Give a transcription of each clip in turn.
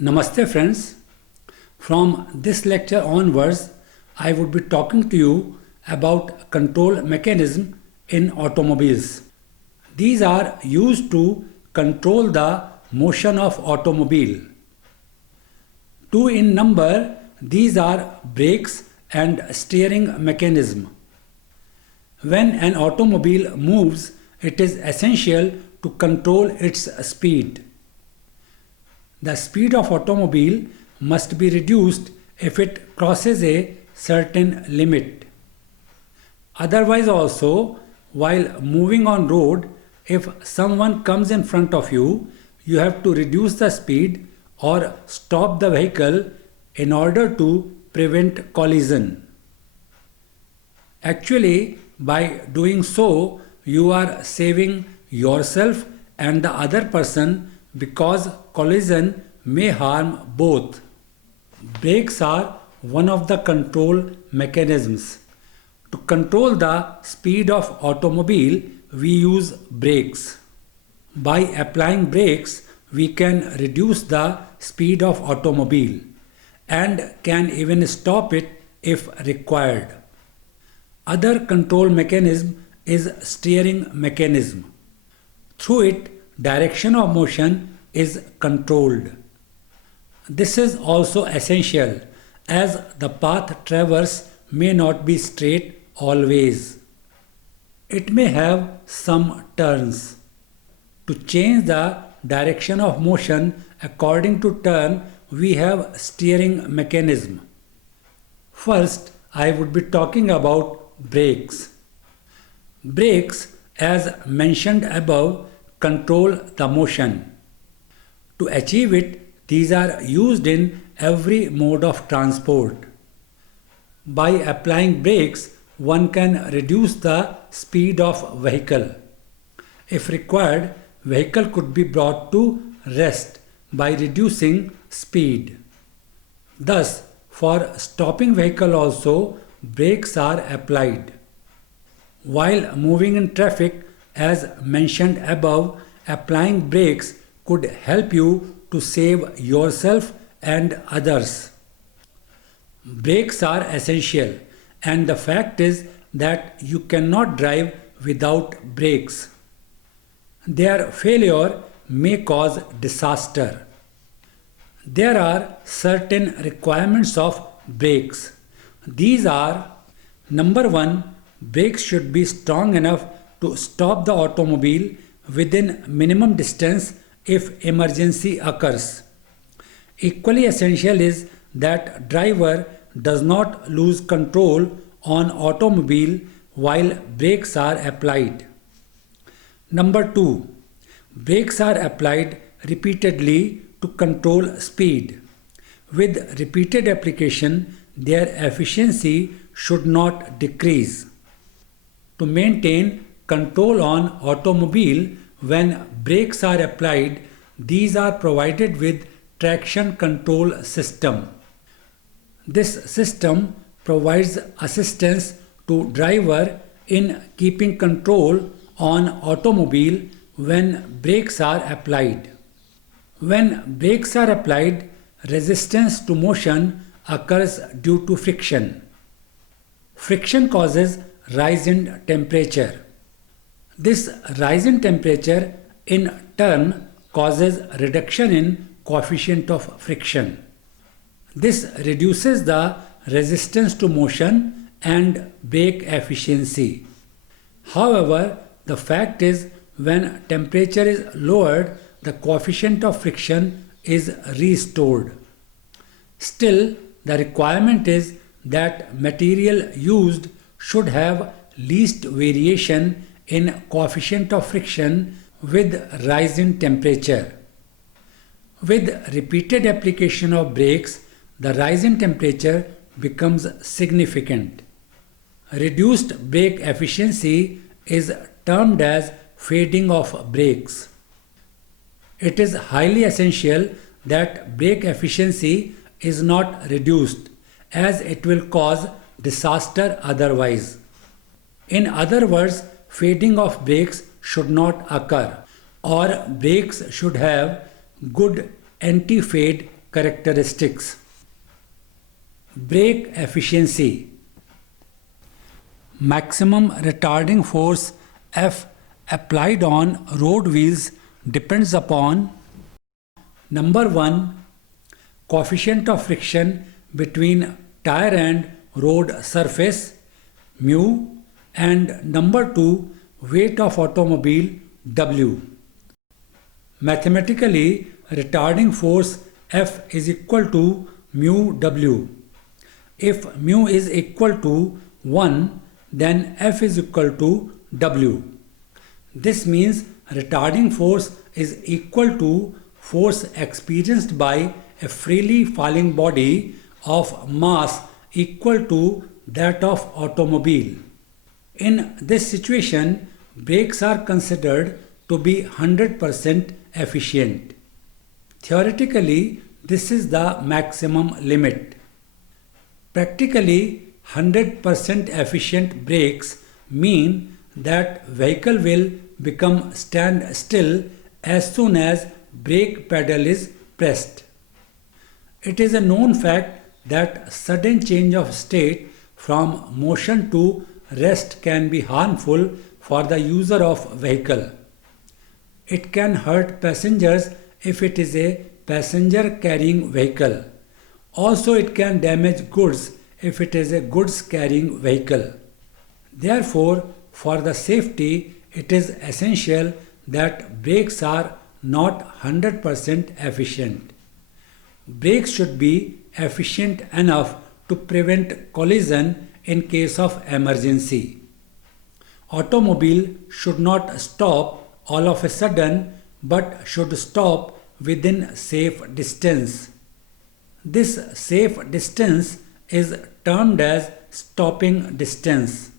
Namaste friends. From this lecture onwards, I would be talking to you about control mechanism in automobiles. These are used to control the motion of automobile. Two in number, these are brakes and steering mechanism. When an automobile moves, it is essential to control its speed. The speed of automobile must be reduced if it crosses a certain limit. Otherwise also, while moving on road, if someone comes in front of you, you have to reduce the speed or stop the vehicle in order to prevent collision. Actually, by doing so, you are saving yourself and the other person because collision may harm both. Brakes are one of the control mechanisms. To control the speed of automobile, we use brakes. By applying brakes, we can reduce the speed of automobile and can even stop it if required. Other control mechanism is steering mechanism. Through it, direction of motion is controlled. This is also essential as the path traversed may not be straight always. It may have some turns. To change the direction of motion according to turn, we have steering mechanism. First, I would be talking about brakes. Brakes, as mentioned above, control the motion. To achieve it, these are used in every mode of transport. By applying brakes, one can reduce the speed of vehicle. If required, vehicle could be brought to rest by reducing speed. Thus, for stopping vehicle also, brakes are applied. While moving in traffic, as mentioned above, applying brakes could help you to save yourself and others. Brakes are essential, and the fact is that you cannot drive without brakes. Their failure may cause disaster. There are certain requirements of brakes. These are: number one, brakes should be strong enough to stop the automobile within minimum distance if emergency occurs. Equally essential is that driver does not lose control on automobile while brakes are applied. Number 2. Brakes are applied repeatedly to control speed. With repeated application, their efficiency should not decrease. To maintain control on automobile when brakes are applied, these are provided with traction control system. This system provides assistance to driver in keeping control on automobile when brakes are applied. When brakes are applied, resistance to motion occurs due to friction. Friction causes rise in temperature. This rise in temperature in turn causes reduction in coefficient of friction. This reduces the resistance to motion and brake efficiency. However, the fact is when temperature is lowered, the coefficient of friction is restored. Still, the requirement is that material used should have least variation in coefficient of friction with rise in temperature. With repeated application of brakes, the rise in temperature becomes significant. Reduced brake efficiency is termed as fading of brakes. It is highly essential that brake efficiency is not reduced as it will cause disaster otherwise. In other words, fading of brakes should not occur, or brakes should have good anti-fade characteristics. Brake efficiency. Maximum retarding force F applied on road wheels depends upon number 1, coefficient of friction between tire and road surface mu, and number 2, weight of automobile W. Mathematically, retarding force F is equal to mu W. If mu is equal to 1, then F is equal to W. This means retarding force is equal to force experienced by a freely falling body of mass equal to that of automobile. In this situation, brakes are considered to be 100% efficient. Theoretically, this is the maximum limit. Practically, 100% efficient brakes mean that vehicle will become stand still as soon as brake pedal is pressed. It is a known fact that sudden change of state from motion to rest can be harmful for the user of vehicle. It can hurt passengers if it is a passenger carrying vehicle. Also, it can damage goods if it is a goods carrying vehicle. Therefore, for the safety, it is essential that brakes are not 100% efficient. Brakes should be efficient enough to prevent collision in case of emergency. Automobile should not stop all of a sudden but should stop within safe distance. This safe distance is termed as stopping distance.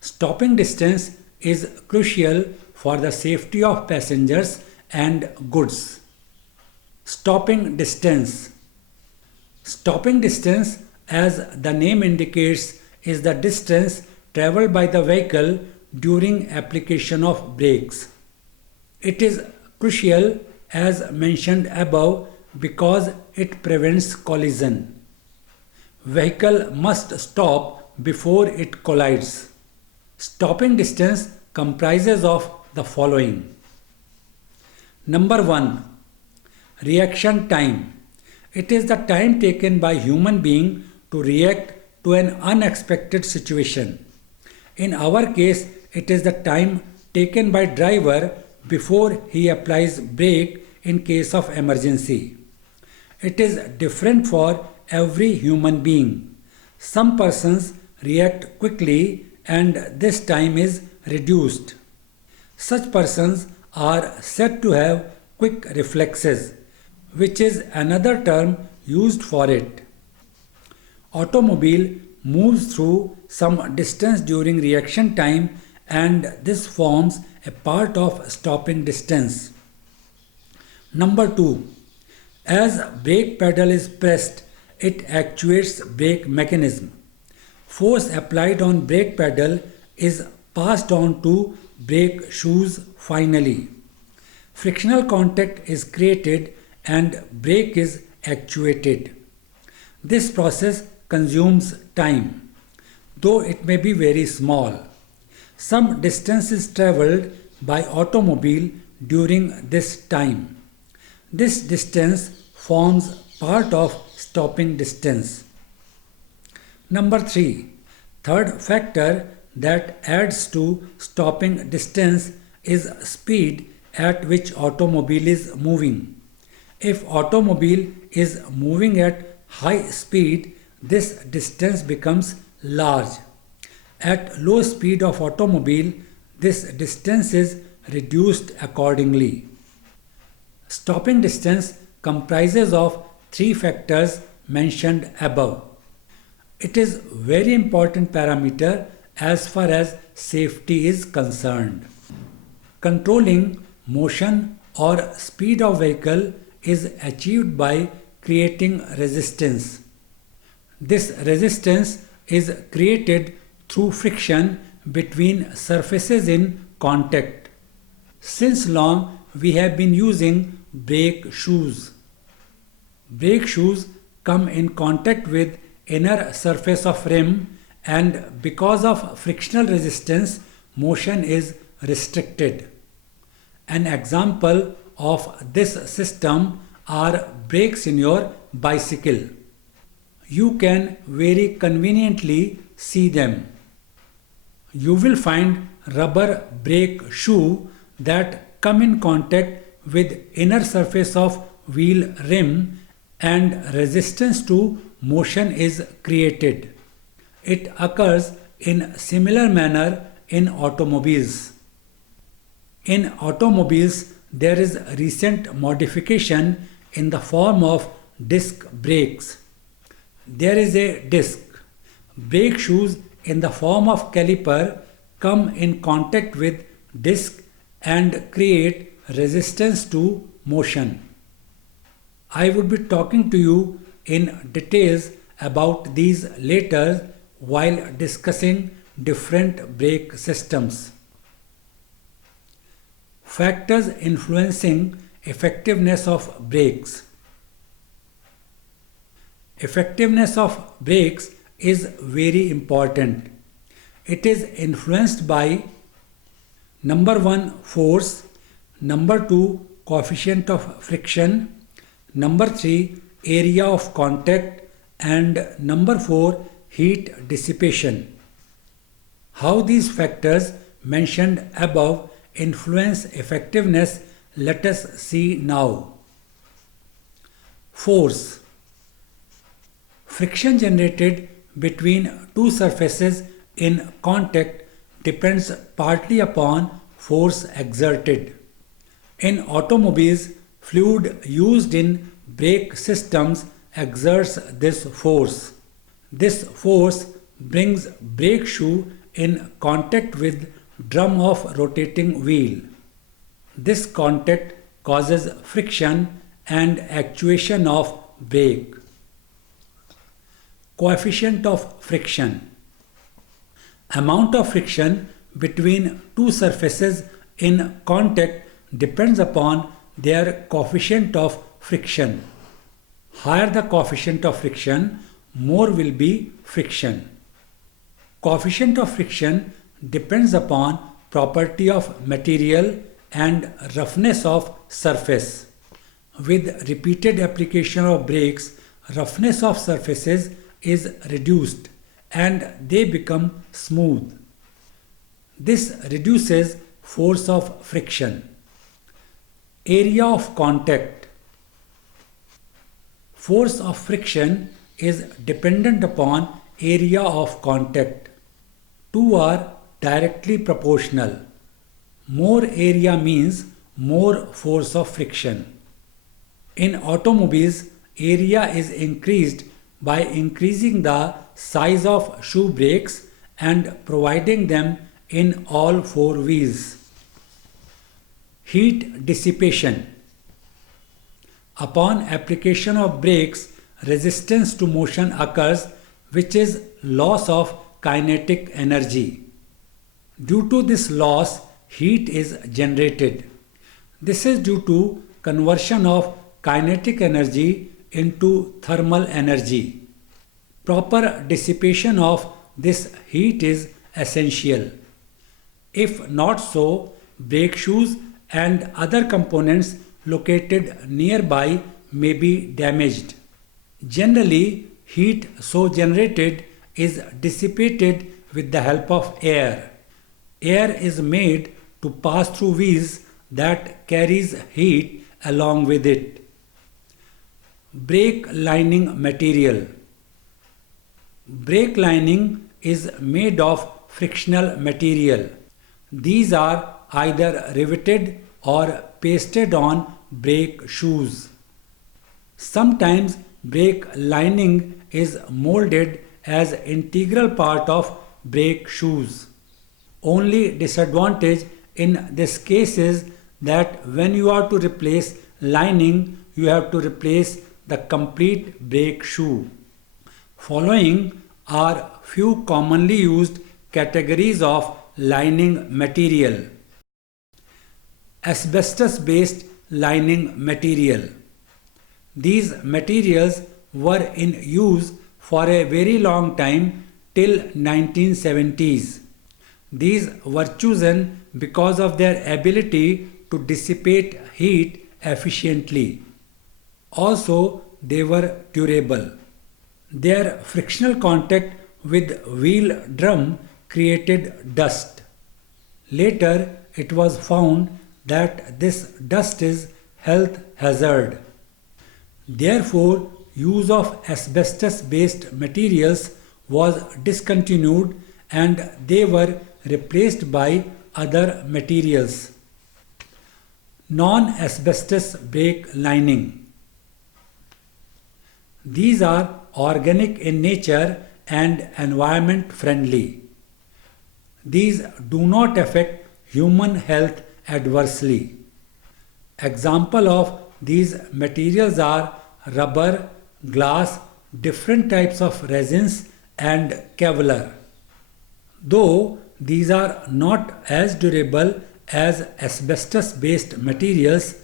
Stopping distance is crucial for the safety of passengers and goods. Stopping distance. Stopping distance, as the name indicates, is the distance traveled by the vehicle during application of brakes. It is crucial as mentioned above because it prevents collision. Vehicle must stop before it collides. Stopping distance comprises of the following. Number 1. Reaction time. It is the time taken by human being to react to an unexpected situation. In our case, it is the time taken by driver before he applies brake in case of emergency. It is different for every human being. Some persons react quickly and this time is reduced. Such persons are said to have quick reflexes, which is another term used for it. Automobile moves through some distance during reaction time and this forms a part of stopping distance. Number 2. As brake pedal is pressed, it actuates brake mechanism. Force applied on brake pedal is passed on to brake shoes finally. Frictional contact is created and brake is actuated. This process consumes time, though it may be very small. Some distance is travelled by automobile during this time. This distance forms part of stopping distance. Number 3. Third factor that adds to stopping distance is speed at which automobile is moving. If automobile is moving at high speed, this distance becomes large. At low speed of automobile, this distance is reduced accordingly. Stopping distance comprises of 3 factors mentioned above. It is very important parameter as far as safety is concerned. Controlling motion or speed of vehicle is achieved by creating resistance. This resistance is created through friction between surfaces in contact. Since long we have been using brake shoes. Brake shoes come in contact with inner surface of rim, and because of frictional resistance, motion is restricted. An example of this system are brakes in your bicycle. You can very conveniently see them. You will find rubber brake shoe that come in contact with inner surface of wheel rim, and resistance to motion is created. It occurs in similar manner in automobiles. In automobiles, there is recent modification in the form of disc brakes. There is a disc. Brake shoes in the form of caliper come in contact with disc and create resistance to motion. I would be talking to you in details about these later while discussing different brake systems. Factors influencing effectiveness of brakes. Effectiveness of brakes is very important. It is influenced by number 1 force, number 2 coefficient of friction, number 3 area of contact, and number 4 heat dissipation. How these factors mentioned above influence effectiveness, let us see now. Force. Friction generated between two surfaces in contact depends partly upon force exerted. In automobiles, fluid used in brake systems exerts this force. This force brings brake shoe in contact with drum of rotating wheel. This contact causes friction and actuation of brake. Coefficient of friction. Amount of friction between two surfaces in contact depends upon their coefficient of friction. Higher the coefficient of friction, more will be friction. Coefficient of friction depends upon property of material and roughness of surface. With repeated application of brakes, roughness of surfaces is reduced and they become smooth. This reduces force of friction. Area of contact. Force of friction is dependent upon area of contact. Two are directly proportional. More area means more force of friction. In automobiles, area is increased by increasing the size of shoe brakes and providing them in all four wheels. Heat dissipation. Upon application of brakes, resistance to motion occurs, which is loss of kinetic energy. Due to this loss, heat is generated. This is due to conversion of kinetic energy into thermal energy. Proper dissipation of this heat is essential. If not so, brake shoes and other components located nearby may be damaged. Generally, heat so generated is dissipated with the help of air. Air is made to pass through wheels that carries heat along with it. Brake lining material. Brake lining is made of frictional material. These are either riveted or pasted on brake shoes. Sometimes brake lining is molded as integral part of brake shoes. Only disadvantage in this case is that when you are to replace lining, you have to replace the complete brake shoe. Following are few commonly used categories of lining material. Asbestos based lining material. These materials were in use for a very long time till 1970s. These were chosen because of their ability to dissipate heat efficiently. Also, they were durable. Their frictional contact with wheel drum created dust. Later, it was found that this dust is health hazard. Therefore, use of asbestos-based materials was discontinued and they were replaced by other materials. Non-asbestos brake lining. These are organic in nature and environment friendly. These do not affect human health adversely. Example of these materials are rubber, glass, different types of resins and Kevlar. Though these are not as durable as asbestos-based materials,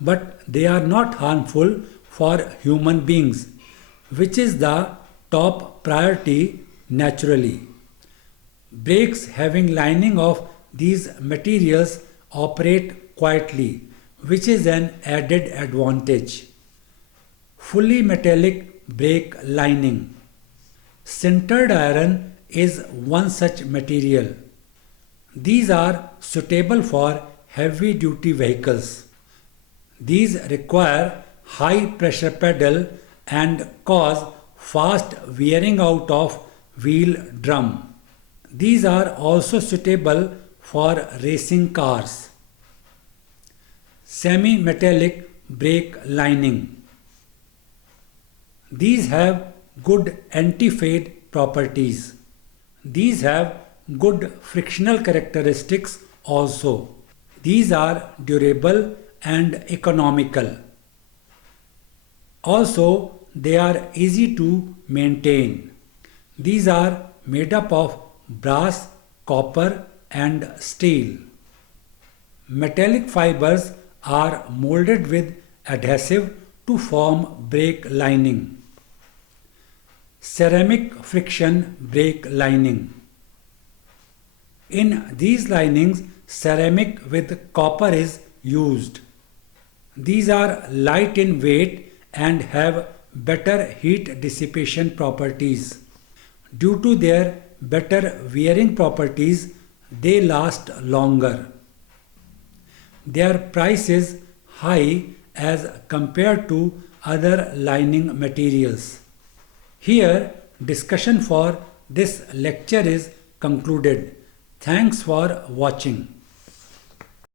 but they are not harmful for human beings, which is the top priority naturally. Brakes having lining of these materials operate quietly, which is an added advantage. Fully metallic brake lining. Sintered iron is one such material. These are suitable for heavy duty vehicles. These require high pressure pedal and cause fast wearing out of wheel drum. These are also suitable for racing cars. Semi-metallic brake lining. These have good anti-fade properties. These have good frictional characteristics also. These are durable and economical. Also, they are easy to maintain. These are made up of brass, copper and steel. Metallic fibers are molded with adhesive to form brake lining. Ceramic friction brake lining. In these linings, ceramic with copper is used. These are light in weight and have better heat dissipation properties. Due to their better wearing properties, they last longer. Their price is high as compared to other lining materials. Here, discussion for this lecture is concluded. Thanks for watching.